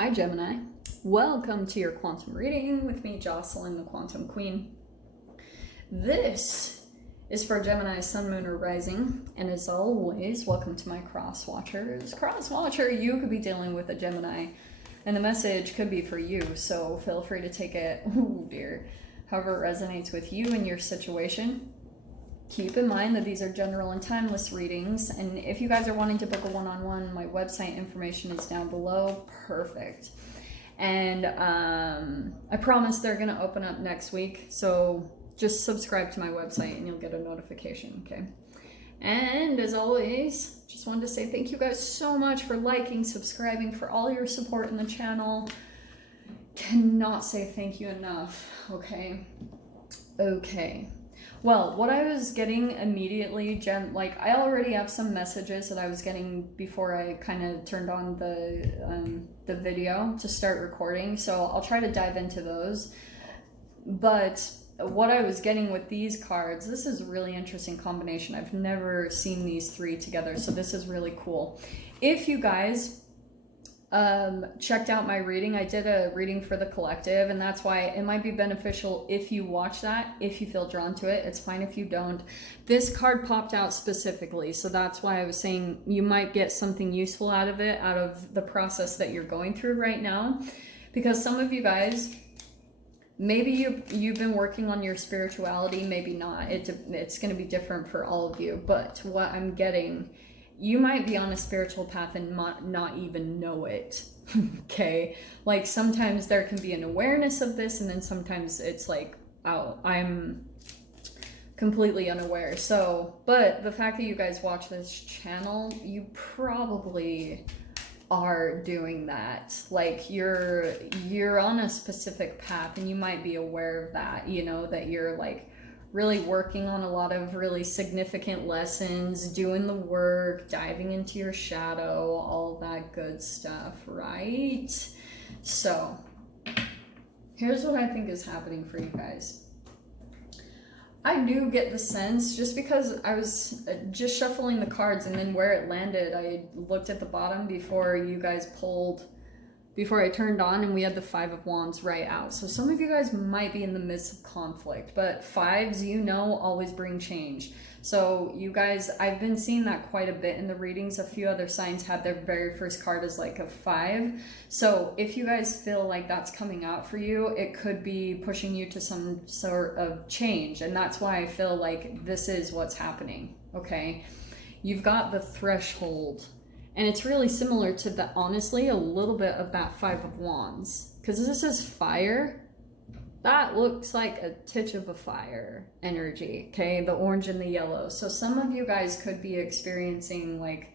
Hi Gemini, welcome to your quantum reading with me, Jocelyn, the Quantum Queen. This is for Gemini, Sun, Moon, or Rising, and as always, welcome to my cross watchers. Cross watcher, you could be dealing with a Gemini, and the message could be for you, so feel free to take it, oh dear, however it resonates with you and your situation. Keep in mind that these are general and timeless readings, and if you guys are wanting to book a one-on-one, my website information is down below. Perfect. And I promise they're going to open up next week, so just subscribe to my website and you'll get a notification, okay? And as always, just wanted to say thank you guys so much for liking, subscribing, for all your support in the channel. Cannot say thank you enough, okay? Okay. Well, what I was getting immediately, I already have some messages that I was getting before I kind of turned on the video to start recording, so I'll try to dive into those. But what I was getting with these cards, this is a really interesting combination. I've never seen these three together, so this is really cool. If you guys checked out my reading, I did a reading for the collective, and that's why it might be beneficial if you watch that, if you feel drawn to it. It's fine if you don't. This card popped out specifically, so that's why I was saying you might get something useful out of it, out of the process that you're going through right now, because some of you guys, maybe you've been working on your spirituality, maybe not. It's going to be different for all of you, but what I'm getting, you might be on a spiritual path and not even know it, okay? Like sometimes there can be an awareness of this, and then sometimes it's like, oh, I'm completely unaware. So, but the fact that you guys watch this channel, you probably are doing that. Like you're on a specific path, and you might be aware of that, you know, that you're like really working on a lot of really significant lessons, doing the work, diving into your shadow, all that good stuff, right? So here's what I think is happening for you guys. I do get the sense, just because I was just shuffling the cards, and then where it landed, I looked at the bottom before you guys pulled, before I turned on, and we had the Five of Wands right out. So some of you guys might be in the midst of conflict, but fives, you know, always bring change. So you guys, I've been seeing that quite a bit in the readings. A few other signs had their very first card as like a 5. So if you guys feel like that's coming out for you, it could be pushing you to some sort of change. And that's why I feel like this is what's happening, okay? You've got the threshold. And it's really similar to the, honestly, a little bit of that Five of Wands. Because this is fire. That looks like a titch of a fire energy, okay? The orange and the yellow. So some of you guys could be experiencing like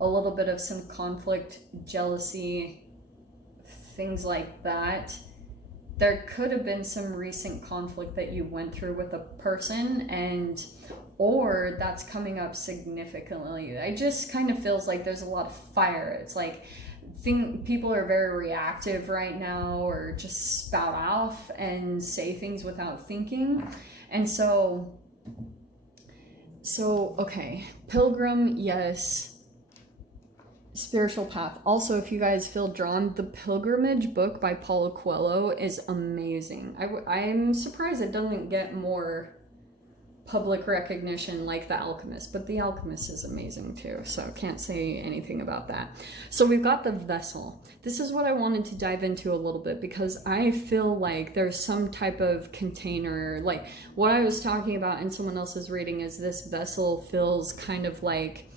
a little bit of some conflict, jealousy, things like that. There could have been some recent conflict that you went through with a person, and or that's coming up significantly. It just kind of feels like there's a lot of fire. It's like people are very reactive right now, or just spout off and say things without thinking. And so okay, Pilgrim, yes. Spiritual path. Also, if you guys feel drawn, the Pilgrimage book by Paulo Coelho is amazing. I'm surprised it doesn't get more public recognition like The Alchemist, but The Alchemist is amazing too, so can't say anything about that. So we've got the Vessel. This is what I wanted to dive into a little bit, because I feel like there's some type of container, like what I was talking about in someone else's reading is this vessel feels kind of like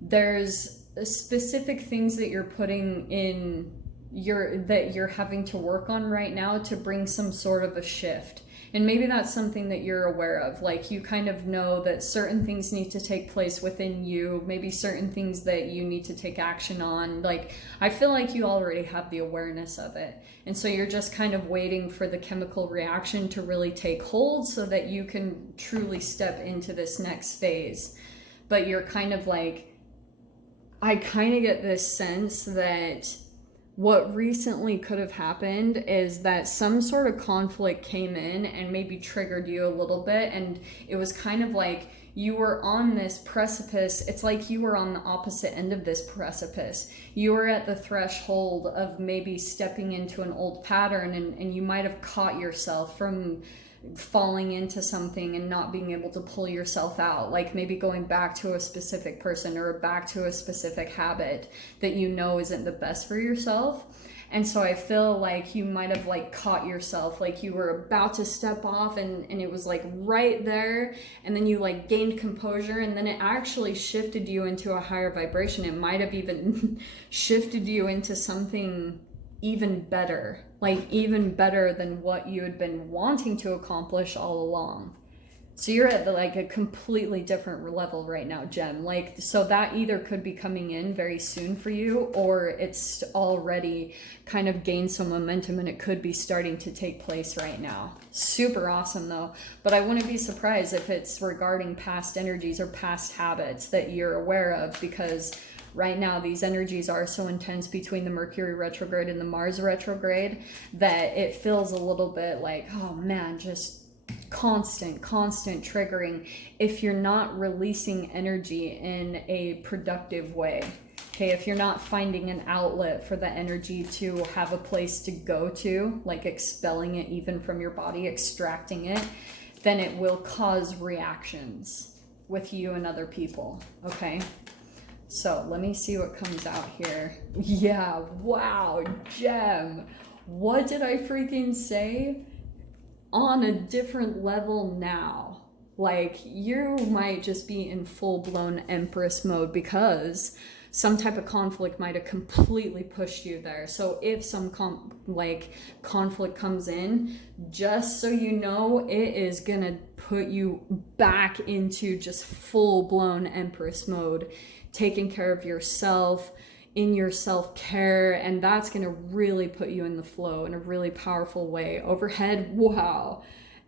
there's specific things that you're putting in that you're having to work on right now to bring some sort of a shift. And maybe that's something that you're aware of. Like you kind of know that certain things need to take place within you, maybe certain things that you need to take action on. Like I feel like you already have the awareness of it. And so you're just kind of waiting for the chemical reaction to really take hold so that you can truly step into this next phase. But you're kind of like, I kind of get this sense that what recently could have happened is that some sort of conflict came in and maybe triggered you a little bit, and it was kind of like you were on this precipice. It's like you were on the opposite end of this precipice. You were at the threshold of maybe stepping into an old pattern, and you might have caught yourself from falling into something and not being able to pull yourself out, like maybe going back to a specific person or back to a specific habit that you know isn't the best for yourself. And so I feel like you might have like caught yourself, like you were about to step off and it was like right there, and then you like gained composure, and then it actually shifted you into a higher vibration. It might have even shifted you into something even better, like even better than what you had been wanting to accomplish all along. So you're at like a completely different level right now, Gem. Like, so that either could be coming in very soon for you, or it's already kind of gained some momentum and it could be starting to take place right now. Super awesome though. But I wouldn't be surprised if it's regarding past energies or past habits that you're aware of, because right now these energies are so intense between the Mercury retrograde and the Mars retrograde that it feels a little bit like, oh man, just constant triggering if you're not releasing energy in a productive way. Okay, if you're not finding an outlet for the energy to have a place to go to, like expelling it even from your body, extracting it, then it will cause reactions with you and other people. Okay, so let me see what comes out here. Yeah, wow, Gem, what did I freaking say? On a different level now. Like, you might just be in full-blown Empress mode because some type of conflict might have completely pushed you there. So if some conflict comes in, just so you know, it is gonna put you back into just full-blown Empress mode, taking care of yourself, in your self-care, and that's going to really put you in the flow in a really powerful way. Overhead, wow.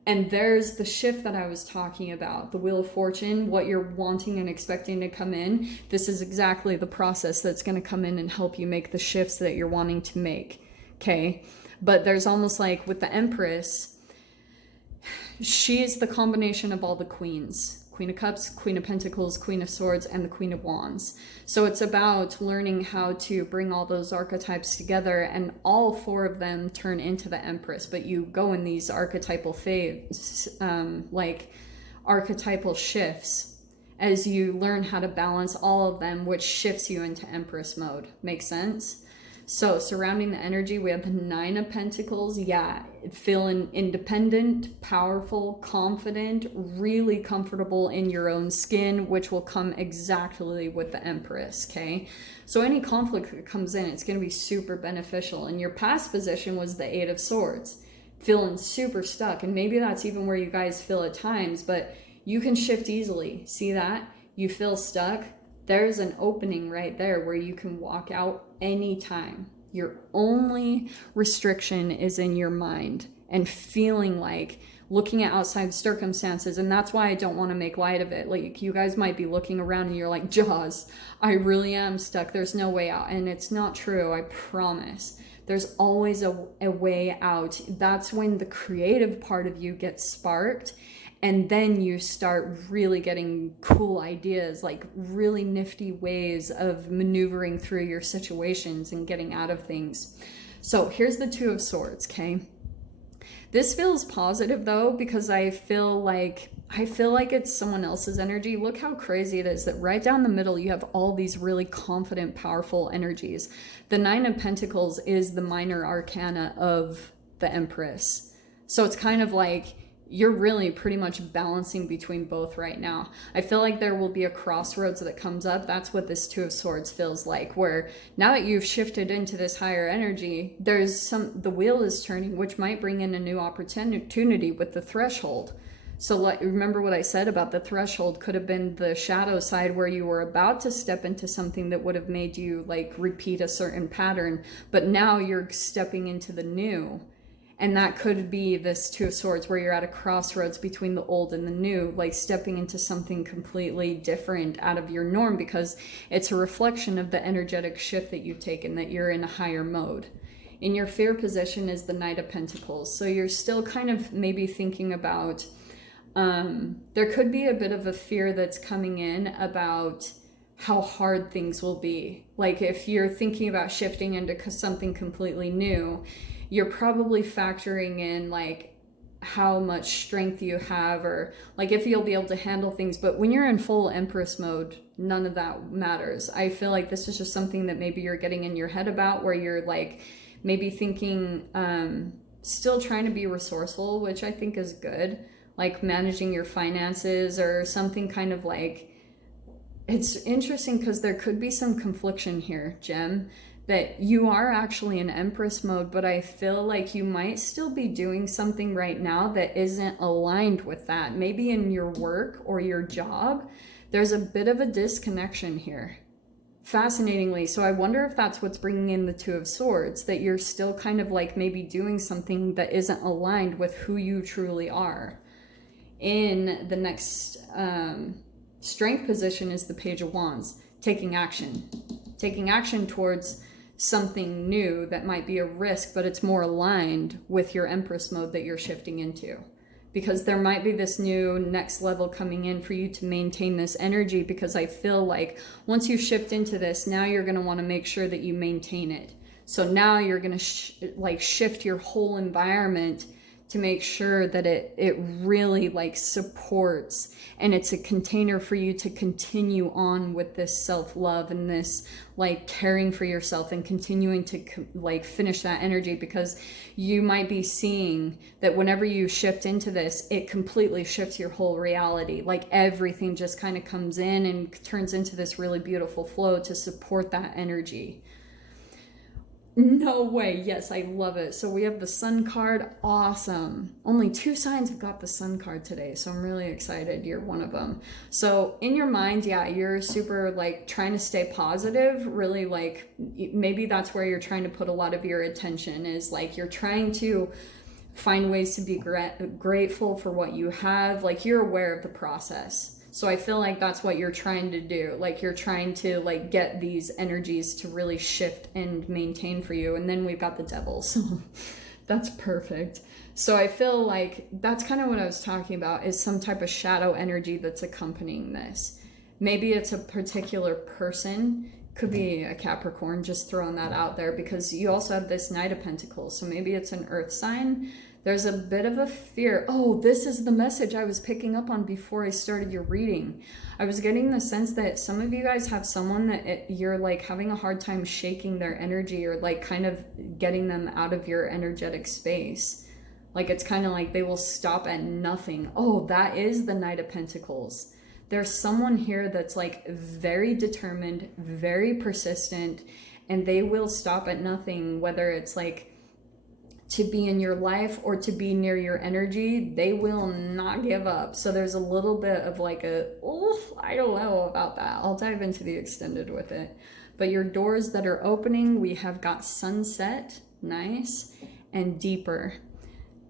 And there's the shift that I was talking about, the Wheel of Fortune, what you're wanting and expecting to come in. This is exactly the process that's going to come in and help you make the shifts that you're wanting to make. Okay, but there's almost like with the Empress, she's the combination of all the queens. Queen of Cups, Queen of Pentacles, Queen of Swords, and the Queen of Wands. So it's about learning how to bring all those archetypes together, and all four of them turn into the Empress, but you go in these archetypal archetypal shifts as you learn how to balance all of them, which shifts you into Empress mode. Makes sense? So surrounding the energy, we have the Nine of Pentacles. Yeah, feeling independent, powerful, confident, really comfortable in your own skin, which will come exactly with the Empress, okay? So any conflict that comes in, it's going to be super beneficial. And your past position was the Eight of Swords, feeling super stuck. And maybe that's even where you guys feel at times, but you can shift easily. See that? You feel stuck. There's an opening right there where you can walk out anytime. Your only restriction is in your mind and feeling like looking at outside circumstances. And that's why I don't want to make light of it. Like, you guys might be looking around and you're like, Jaws, I really am stuck. There's no way out. And it's not true. I promise. There's always a way out. That's when the creative part of you gets sparked. And then you start really getting cool ideas, like really nifty ways of maneuvering through your situations and getting out of things. So here's the Two of Swords, okay? This feels positive though, because I feel like it's someone else's energy. Look how crazy it is that right down the middle you have all these really confident, powerful energies. The Nine of Pentacles is the minor arcana of the Empress. So it's kind of like you're really pretty much balancing between both right now. I feel like there will be a crossroads that comes up. That's what this Two of Swords feels like, where now that you've shifted into this higher energy, the wheel is turning, which might bring in a new opportunity with the threshold. So remember what I said about the threshold could have been the shadow side, where you were about to step into something that would have made you like repeat a certain pattern, but now you're stepping into the new. And that could be this Two of Swords, where you're at a crossroads between the old and the new, like stepping into something completely different out of your norm, because it's a reflection of the energetic shift that you've taken, that you're in a higher mode. In your fear position is the Knight of Pentacles. So you're still kind of maybe thinking about there could be a bit of a fear that's coming in about how hard things will be. Like if you're thinking about shifting into something completely new, you're probably factoring in like how much strength you have, or like if you'll be able to handle things. But when you're in full Empress mode, none of that matters. I feel like this is just something that maybe you're getting in your head about, where you're like maybe thinking, still trying to be resourceful, which I think is good, like managing your finances or something, kind of like, it's interesting because there could be some confliction here, Gem, that you are actually in Empress mode, but I feel like you might still be doing something right now that isn't aligned with that. Maybe in your work or your job, there's a bit of a disconnection here. Fascinatingly. So I wonder if that's what's bringing in the Two of Swords, that you're still kind of like maybe doing something that isn't aligned with who you truly are. In the next strength position is the Page of Wands, taking action towards something new that might be a risk, but it's more aligned with your Empress mode that you're shifting into, because there might be this new next level coming in for you to maintain this energy. Because I feel like once you shift into this, now you're going to want to make sure that you maintain it. So now you're going to shift your whole environment to make sure that it really like supports, and it's a container for you to continue on with this self-love and this like caring for yourself and continuing to like finish that energy. Because you might be seeing that whenever you shift into this, it completely shifts your whole reality. Like everything just kind of comes in and turns into this really beautiful flow to support that energy. No way. Yes, I love it. So we have the Sun card. Awesome. Only 2 signs have got the Sun card today, so I'm really excited. You're one of them. So in your mind, yeah, you're super like trying to stay positive. Really, like maybe that's where you're trying to put a lot of your attention, is like you're trying to find ways to be grateful for what you have. Like you're aware of the process. So I feel like that's what you're trying to do. Like you're trying to like get these energies to really shift and maintain for you. And then we've got the Devil. So that's perfect. So I feel like that's kind of what I was talking about, is some type of shadow energy that's accompanying this. Maybe it's a particular person. Could be a Capricorn, just throwing that out there, because you also have this Knight of Pentacles. So maybe it's an earth sign. There's a bit of a fear. Oh, this is the message I was picking up on before I started your reading. I was getting the sense that some of you guys have someone that you're like having a hard time shaking their energy, or like kind of getting them out of your energetic space. Like it's kind of like they will stop at nothing. Oh, that is the Knight of Pentacles. There's someone here that's like very determined, very persistent, and they will stop at nothing, whether it's like to be in your life or to be near your energy. They will not give up. So there's a little bit of like I don't know about that. I'll dive into the extended with it. But your doors that are opening, we have got Sunset, nice, and Deeper.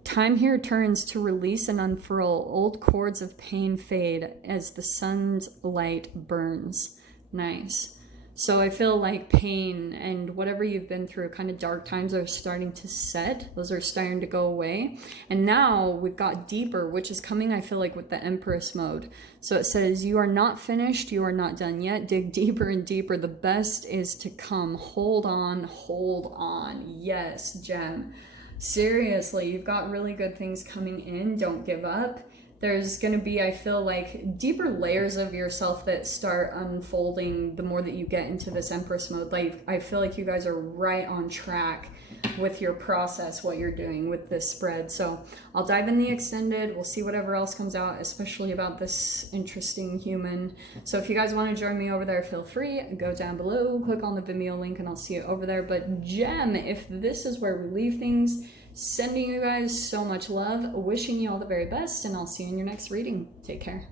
Time here turns to release and unfurl. Old cords of pain fade as the sun's light burns. Nice. So I feel like pain and whatever you've been through, kind of dark times, are starting to set. Those are starting to go away. And now we've got Deeper, which is coming, I feel like, with the Empress mode. So it says, you are not finished. You are not done yet. Dig deeper and deeper. The best is to come. Hold on. Hold on. Yes, Gem. Seriously, you've got really good things coming in. Don't give up. There's going to be, I feel like, deeper layers of yourself that start unfolding the more that you get into this Empress mode. Like, I feel like you guys are right on track with your process, what you're doing with this spread. So I'll dive in the extended. We'll see whatever else comes out, especially about this interesting human. So if you guys want to join me over there, feel free. Go down below, click on the Vimeo link, and I'll see you over there. But Gem, if this is where we leave things, sending you guys so much love, wishing you all the very best, and I'll see you in your next reading. Take care.